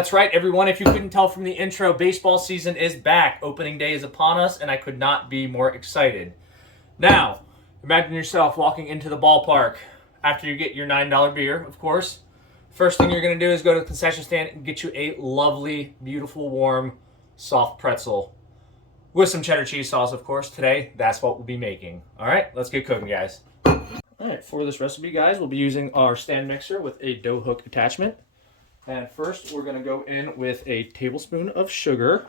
That's right, everyone. If you couldn't tell from the intro, baseball season is back. Opening day is upon us, and I could not be more excited. Now, imagine yourself walking into the ballpark after you get your $9 beer, of course. First thing you're going to do is go to the concession stand and get you a lovely, beautiful, warm, soft pretzel. With some cheddar cheese sauce, of course. Today, that's what we'll be making. All right, let's get cooking, guys. All right, for this recipe, guys, we'll be using our stand mixer with a dough hook attachment. And first, we're going to go in with a tablespoon of sugar.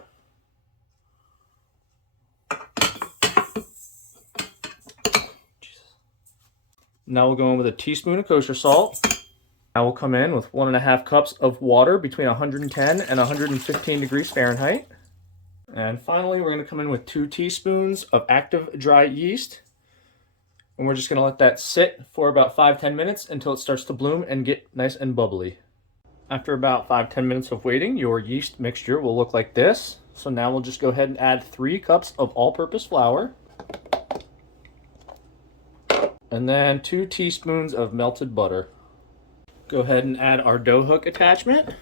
Now we'll go in with a teaspoon of kosher salt. Now we'll come in with 1.5 cups of water between 110 and 115 degrees Fahrenheit. And finally, we're going to come in with 2 teaspoons of active dry yeast. And we're just going to let that sit for about 5-10 minutes until it starts to bloom and get nice and bubbly. After about 5-10 minutes of waiting, your yeast mixture will look like this. So now we'll just go ahead and add 3 cups of all-purpose flour. And then 2 teaspoons of melted butter. Go ahead and add our dough hook attachment.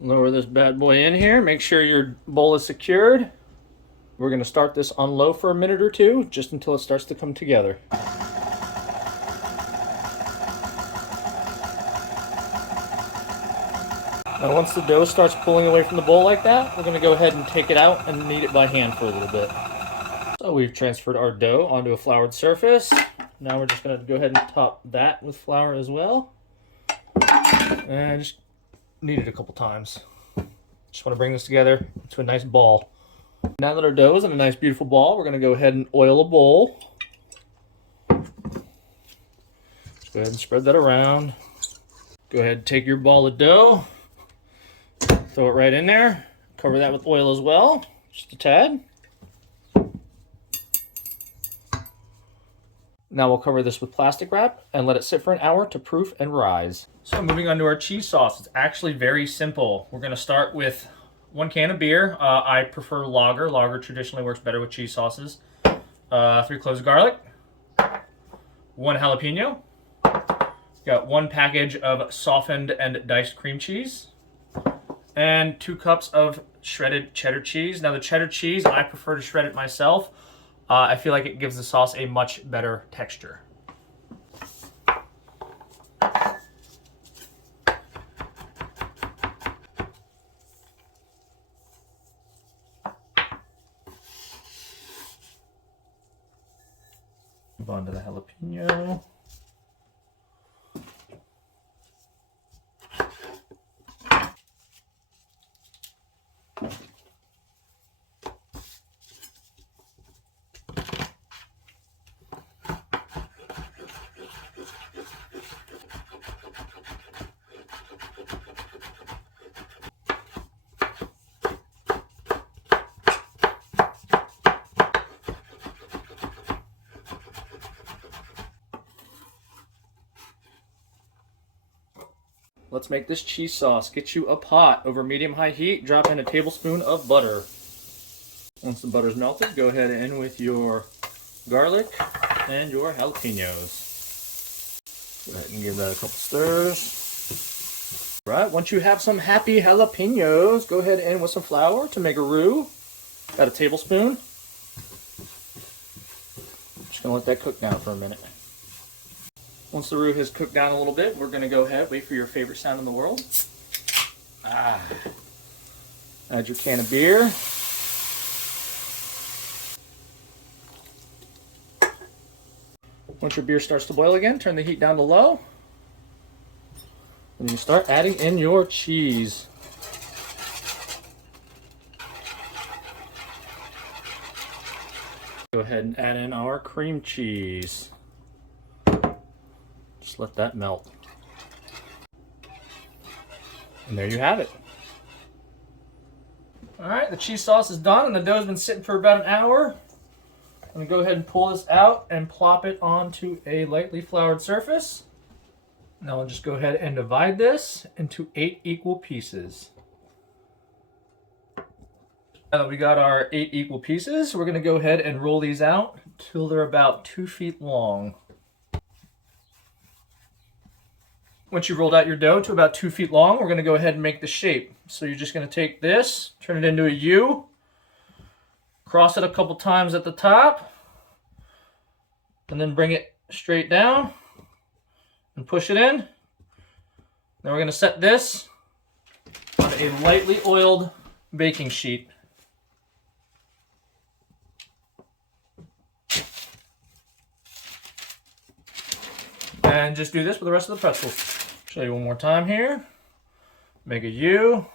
Lower this bad boy in here. Make sure your bowl is secured. We're going to start this on low for a minute or two, just until it starts to come together. Now once the dough starts pulling away from the bowl like that, we're going to go ahead and take it out and knead it by hand for a little bit. So we've transferred our dough onto a floured surface. Now we're just going to go ahead and top that with flour as well. And just knead it a couple times. Just want to bring this together to a nice ball. Now that our dough is in a nice beautiful ball, we're going to go ahead and oil a bowl. Just go ahead and spread that around. Go ahead and take your ball of dough. Throw it right in there. Cover that with oil as well, just a tad. Now we'll cover this with plastic wrap and let it sit for an hour to proof and rise. So moving on to our cheese sauce, it's actually very simple. We're gonna start with 1 can of beer. I prefer lager. Lager traditionally works better with cheese sauces. 3 cloves of garlic, 1 jalapeno. Got 1 package of softened and diced cream cheese. And 2 cups of shredded cheddar cheese. Now the cheddar cheese, I prefer to shred it myself. I feel like it gives the sauce a much better texture. Move on to the jalapeno. Let's make this cheese sauce. Get you a pot over medium-high heat. Drop in a tablespoon of butter. Once the butter's melted, go ahead and in with your garlic and your jalapenos. Go ahead and give that a couple stirs. All right, once you have some happy jalapenos, go ahead and in with some flour to make a roux. Got a tablespoon. Just gonna let that cook down for a minute. Once the roux has cooked down a little bit, we're going to go ahead, wait for your favorite sound in the world. Add your can of beer. Once your beer starts to boil again, turn the heat down to low. And you start adding in your cheese. Go ahead and add in our cream cheese. Just let that melt. And there you have it. All right, the cheese sauce is done and the dough's been sitting for about an hour. I'm gonna go ahead and pull this out and plop it onto a lightly floured surface. Now I'll just go ahead and divide this into 8 equal pieces. Now that we got our 8 equal pieces, we're gonna go ahead and roll these out till they're about 2 feet long. Once you rolled out your dough to about 2 feet long, we're going to go ahead and make the shape. So you're just going to take this, turn it into a U, cross it a couple times at the top, and then bring it straight down and push it in. Then we're going to set this on a lightly oiled baking sheet. And just do this with the rest of the pretzels. Show you one more time here. Make a U,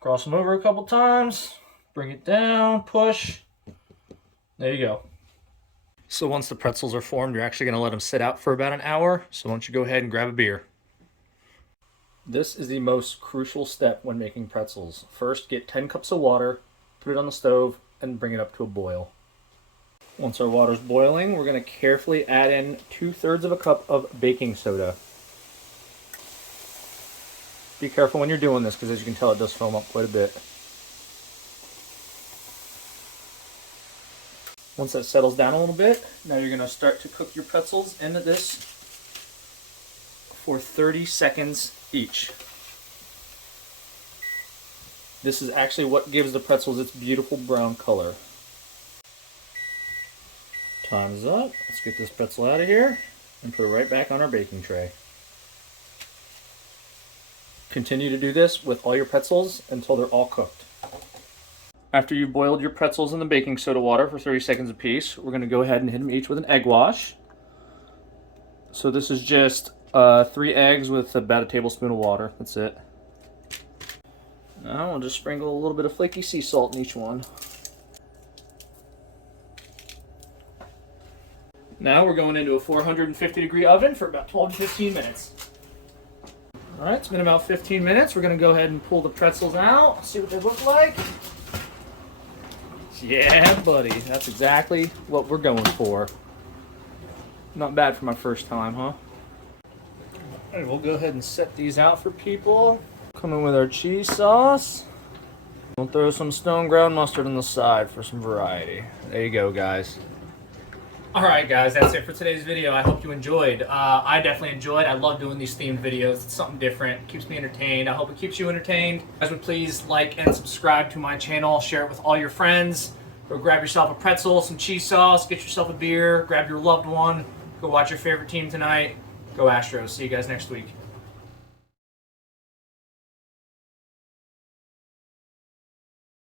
cross them over a couple times, bring it down, push. There you go. So once the pretzels are formed, you're actually going to let them sit out for about an hour. So why don't you go ahead and grab a beer. This is the most crucial step when making pretzels. First, get 10 cups of water, put it on the stove, and bring it up to a boil. Once our water's boiling, we're going to carefully add in 2/3 of a cup of baking soda. Be careful when you're doing this because as you can tell it does foam up quite a bit. Once that settles down a little bit, now you're going to start to cook your pretzels into this for 30 seconds each. This is actually what gives the pretzels its beautiful brown color. Time's up. Let's get this pretzel out of here and put it right back on our baking tray. Continue to do this with all your pretzels until they're all cooked. After you've boiled your pretzels in the baking soda water for 30 seconds apiece, we're going to go ahead and hit them each with an egg wash. So this is just 3 eggs with about a tablespoon of water. That's it. Now we'll just sprinkle a little bit of flaky sea salt in each one. Now we're going into a 450-degree oven for about 12 to 15 minutes. All right, it's been about 15 minutes. We're going to go ahead and pull the pretzels out, see what they look like. Yeah, buddy, that's exactly what we're going for. Not bad for my first time, huh? All right, we'll go ahead and set these out for people. Coming with our cheese sauce. We'll throw some stone ground mustard on the side for some variety. There you go, guys. Alright guys, that's it for today's video. I hope you enjoyed. I definitely enjoyed. I love doing these themed videos. It's something different. It keeps me entertained. I hope it keeps you entertained. You guys would please like and subscribe to my channel. Share it with all your friends. Go grab yourself a pretzel, some cheese sauce, get yourself a beer, grab your loved one. Go watch your favorite team tonight. Go Astros. See you guys next week.